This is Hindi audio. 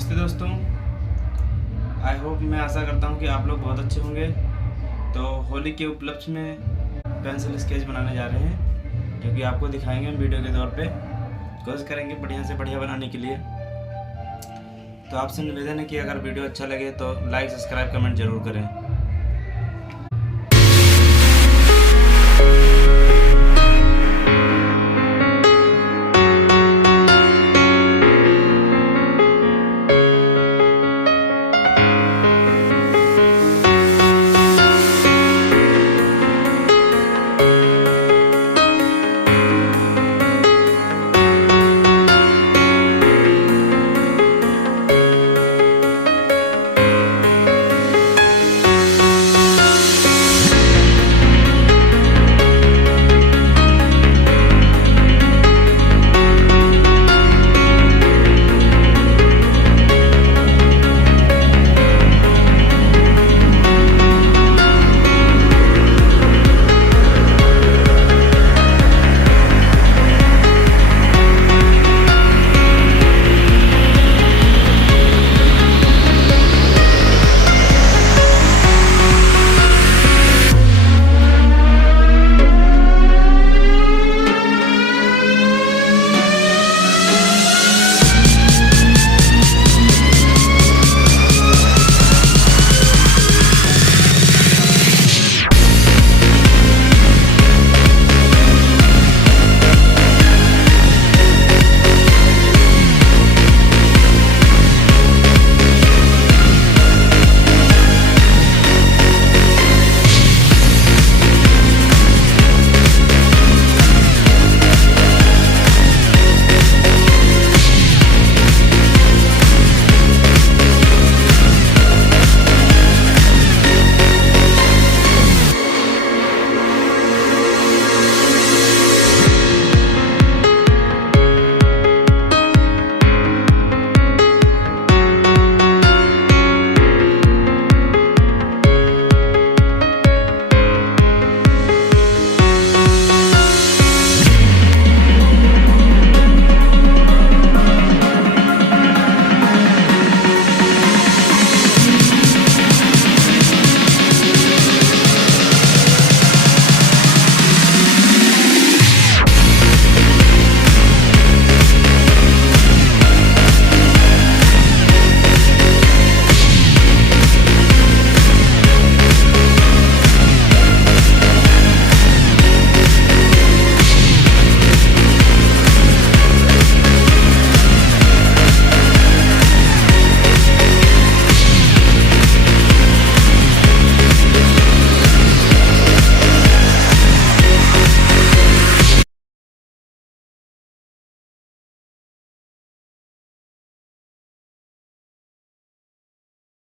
नमस्ते दोस्तों, आई होप मैं आशा करता हूँ कि आप लोग बहुत अच्छे होंगे। तो होली के उपलक्ष्य में पेंसिल स्केच बनाने जा रहे हैं, जो कि आपको दिखाएंगे हम वीडियो के तौर पे। कोशिश करेंगे बढ़िया से बढ़िया बनाने के लिए। तो आपसे निवेदन है कि अगर वीडियो अच्छा लगे तो लाइक, सब्सक्राइब, कमेंट जरूर करें।